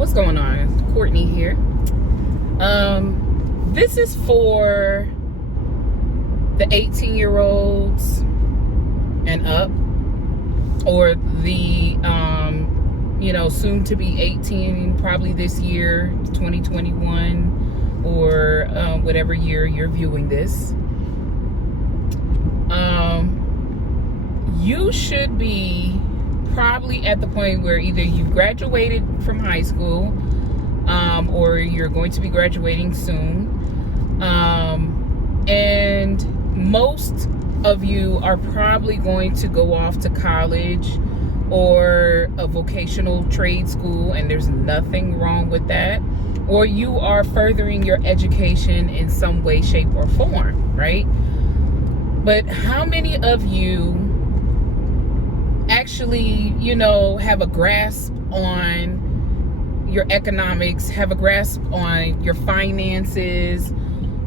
what's going on? Courtney here. This is for the 18-year-olds and up, or the soon to be 18, probably this year, 2021, or whatever year you're viewing this. You should be probably at the point where either you graduated from high school, or you're going to be graduating soon, and most of you are probably going to go off to college or a vocational trade school, and there's nothing wrong with that. Or you are furthering your education in some way, shape, or form, right? But how many of you actually, have a grasp on your economics, have a grasp on your finances,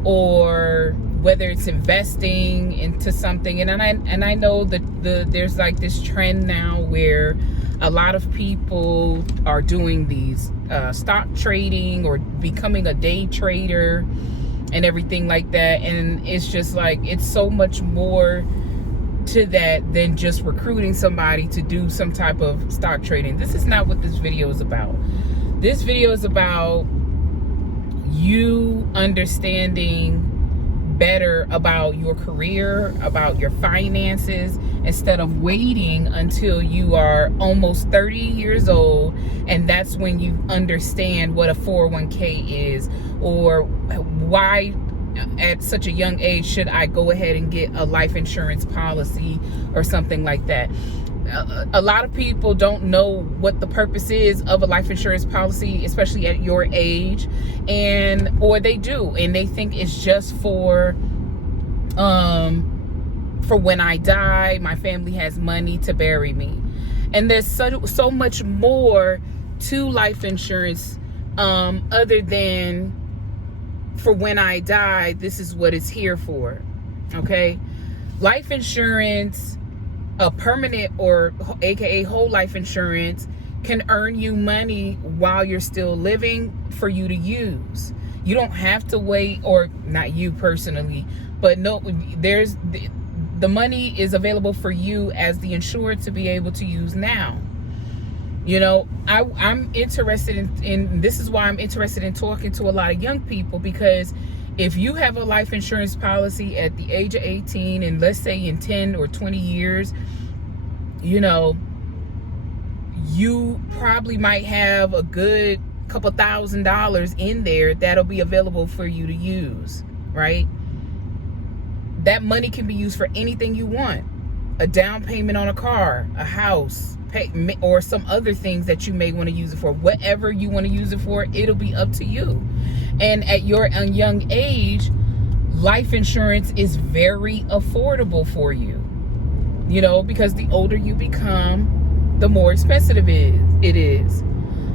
or whether it's investing into something? And I know that there's like this trend now where a lot of people are doing these stock trading or becoming a day trader and everything like that. And it's just like, it's so much more to that than just recruiting somebody to do some type of stock trading. This is not what this video is about. This video is about you understanding better about your career, about your finances, instead of waiting until you are almost 30 years old, and that's when you understand what a 401k is, or why at such a young age should I go ahead and get a life insurance policy or something like that. A lot of people don't know what the purpose is of a life insurance policy, especially at your age, or they do, and they think it's just for when I die, my family has money to bury me. And there's so much more to life insurance, other than for when I die, this is what it's here for. Okay? Life insurance, a permanent or AKA whole life insurance, can earn you money while you're still living for you to use. You don't have to wait, or not you personally, but no, there's the money is available for you as the insured to be able to use now. I'm interested in this is why I'm interested in talking to a lot of young people, because if you have a life insurance policy at the age of 18, and let's say in 10 or 20 years, you probably might have a good couple $1,000s in there that'll be available for you to use, right? That money can be used for anything you want. A down payment on a car, a house, or some other things that you may want to use it for. Whatever you want to use it for, it'll be up to you. And at your young age, life insurance is very affordable for you, because the older you become, the more expensive it is.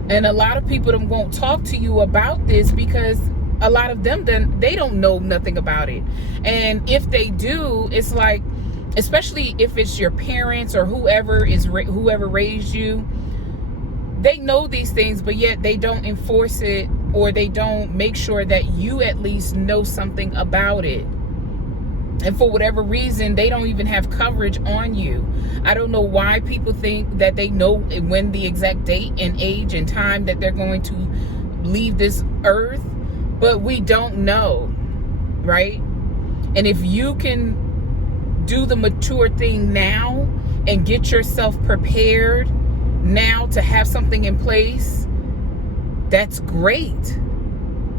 And a lot of people won't talk to you about this because a lot of them, they don't know nothing about it. And if they do, it's like, especially if it's your parents or whoever raised you, they know these things, but yet they don't enforce it, or they don't make sure that you at least know something about it. And for whatever reason, they don't even have coverage on you. I don't know why people think that they know when the exact date and age and time that they're going to leave this earth, but we don't know, right? And if you can do the mature thing now and get yourself prepared now to have something in place, that's great.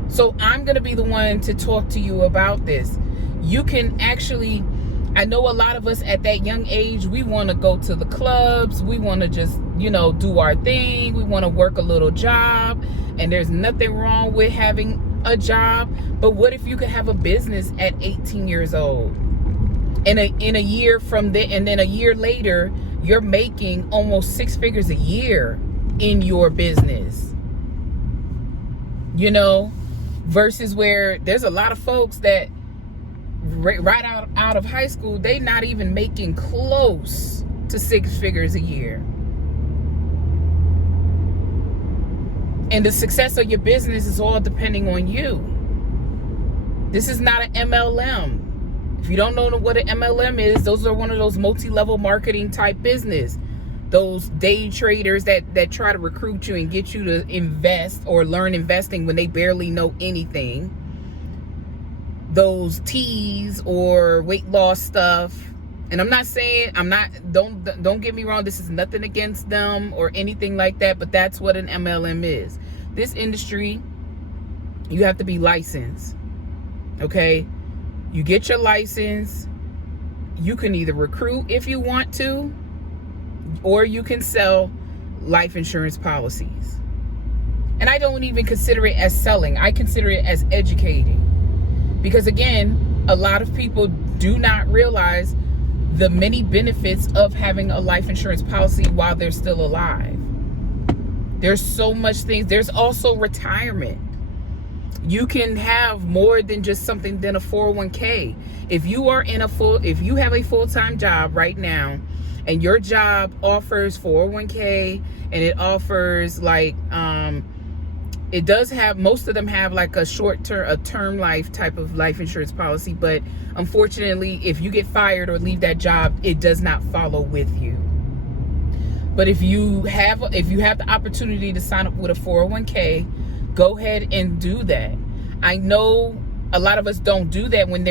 So I'm going to be the one to talk to you about this. You can actually, I know a lot of us at that young age, we want to go to the clubs, we want to just, do our thing, we want to work a little job, and there's nothing wrong with having a job. But what if you could have a business at 18 years old? In a year from there, and then a year later, you're making almost 6 figures a year in your business. Versus where there's a lot of folks that right out of high school, they not even making close to 6 figures a year. And the success of your business is all depending on you. This is not an MLM. If you don't know what an MLM is, those are one of those multi-level marketing type business. Those day traders that try to recruit you and get you to invest or learn investing when they barely know anything. Those teas or weight loss stuff. And don't get me wrong, this is nothing against them or anything like that, but that's what an MLM is. This industry, you have to be licensed. Okay? You get your license. You can either recruit if you want to, or you can sell life insurance policies. And I don't even consider it as selling. I consider it as educating. Because again, a lot of people do not realize the many benefits of having a life insurance policy while they're still alive. There's so much things. There's also retirement. You can have more than just something than a 401k. If you have a full-time job right now, and your job offers 401k, and it offers like it does have, most of them have like a term life type of life insurance policy, but unfortunately, if you get fired or leave that job, it does not follow with you. But if you have the opportunity to sign up with a 401k, go ahead and do that. I know a lot of us don't do that when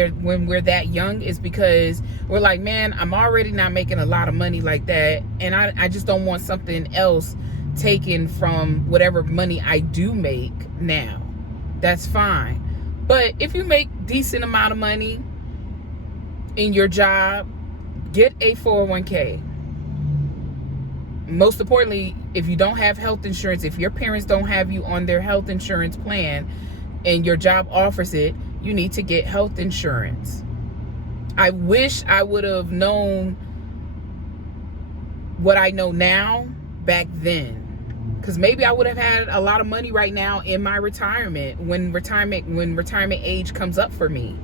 we're that young, is because we're like, man, I'm already not making a lot of money like that, and I just don't want something else taken from whatever money I do make now. That's fine. But if you make decent amount of money in your job, get a 401k. Most importantly, if you don't have health insurance, if your parents don't have you on their health insurance plan and your job offers it, you need to get health insurance. I wish I would have known what I know now back then, because maybe I would have had a lot of money right now in my retirement when retirement age comes up for me.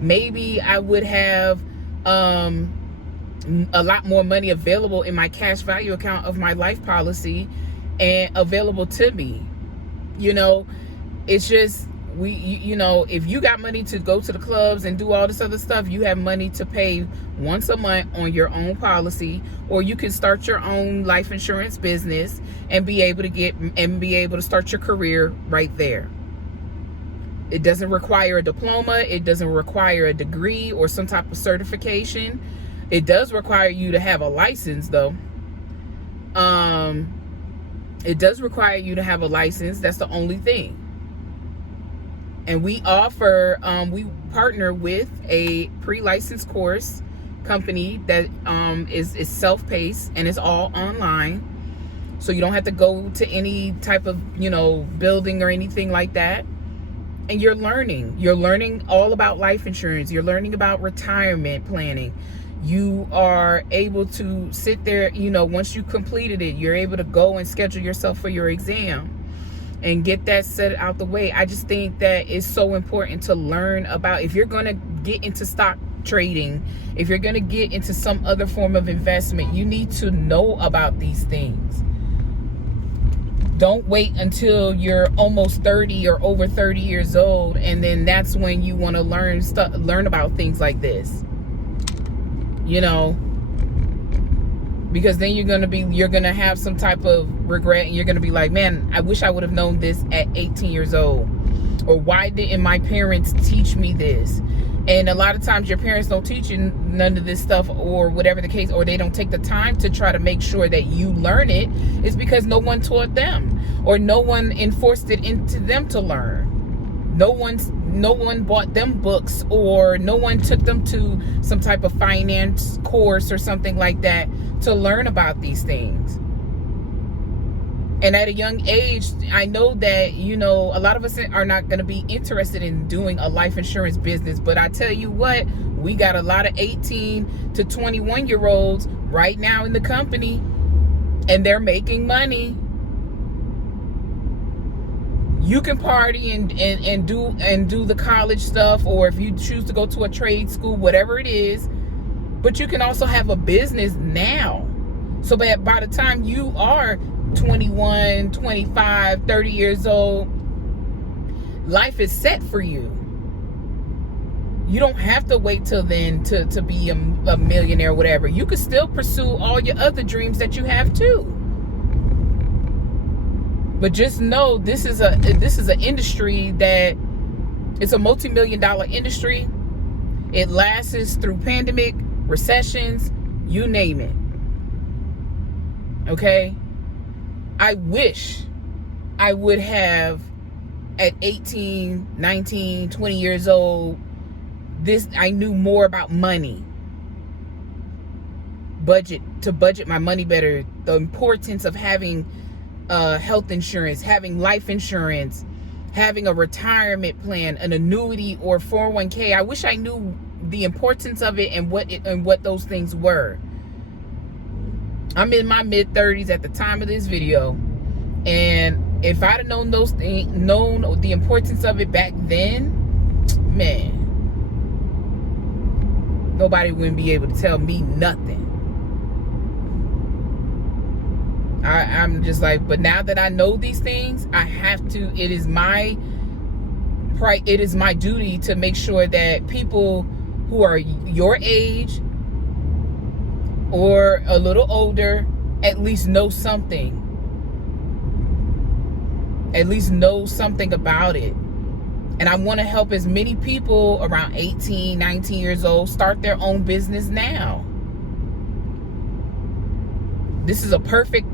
Maybe I would have a lot more money available in my cash value account of my life policy and available to me. It's just, if you got money to go to the clubs and do all this other stuff, you have money to pay once a month on your own policy, or you can start your own life insurance business and be able to start your career right there. It doesn't require a diploma. It doesn't require a degree or some type of certification. It does require you to have a license, though. It does require you to have a license. That's the only thing. And we partner with a pre-licensed course company that is self-paced and is all online. So you don't have to go to any type of, building or anything like that. And you're learning all about life insurance. You're learning about retirement planning. You are able to sit there, once you completed it, you're able to go and schedule yourself for your exam and get that set out the way. I just think that it's so important to learn about, if you're going to get into stock trading, if you're going to get into some other form of investment, you need to know about these things. Don't wait until you're almost 30 or over 30 years old, and then that's when you want to learn about things like this. Because then you're gonna have some type of regret, and you're gonna be like, man, I wish I would have known this at 18 years old, or why didn't my parents teach me this? And a lot of times your parents don't teach you none of this stuff, or whatever the case, or they don't take the time to try to make sure that you learn it. It's because no one taught them, or no one enforced it into them to learn. No one bought them books, or no one took them to some type of finance course or something like that to learn about these things. And at a young age, I know that, a lot of us are not going to be interested in doing a life insurance business. But I tell you what, we got a lot of 18 to 21 year olds right now in the company, and they're making money. You can party and do the college stuff, or if you choose to go to a trade school, whatever it is. But you can also have a business now. So that by the time you are 21, 25, 30 years old, life is set for you. You don't have to wait till then to be a millionaire or whatever. You could still pursue all your other dreams that you have too. But just know this is an industry that it's a multi-million-dollar industry. It lasts through pandemic, recessions, you name it. Okay? I wish I would have, at 18, 19, 20 years old, I knew more about money. To budget my money better. The importance of having health insurance, having life insurance, having a retirement plan, an annuity or 401k. I wish I knew the importance of it and what those things were. I'm in my mid-30s at the time of this video, and if I'd have known those things, known the importance of it back then, man, nobody wouldn't be able to tell me nothing. I'm just like, but now that I know these things, I have to, it is my duty to make sure that people who are your age or a little older at least know something. At least know something about it. And I want to help as many people around 18, 19 years old start their own business now. This is a perfect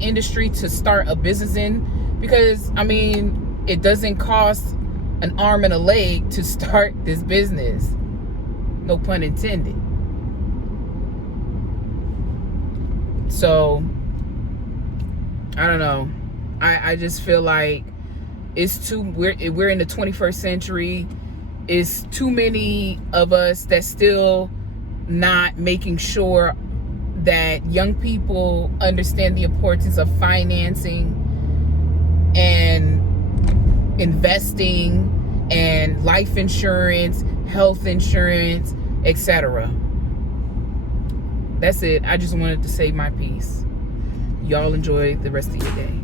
industry to start a business in, because I mean, it doesn't cost an arm and a leg to start this business. No pun intended. So I don't know. I just feel like we're in the 21st century. It's too many of us that still not making sure that young people understand the importance of financing and investing and life insurance, health insurance, etc. That's it. I just wanted to say my piece. Y'all enjoy the rest of your day.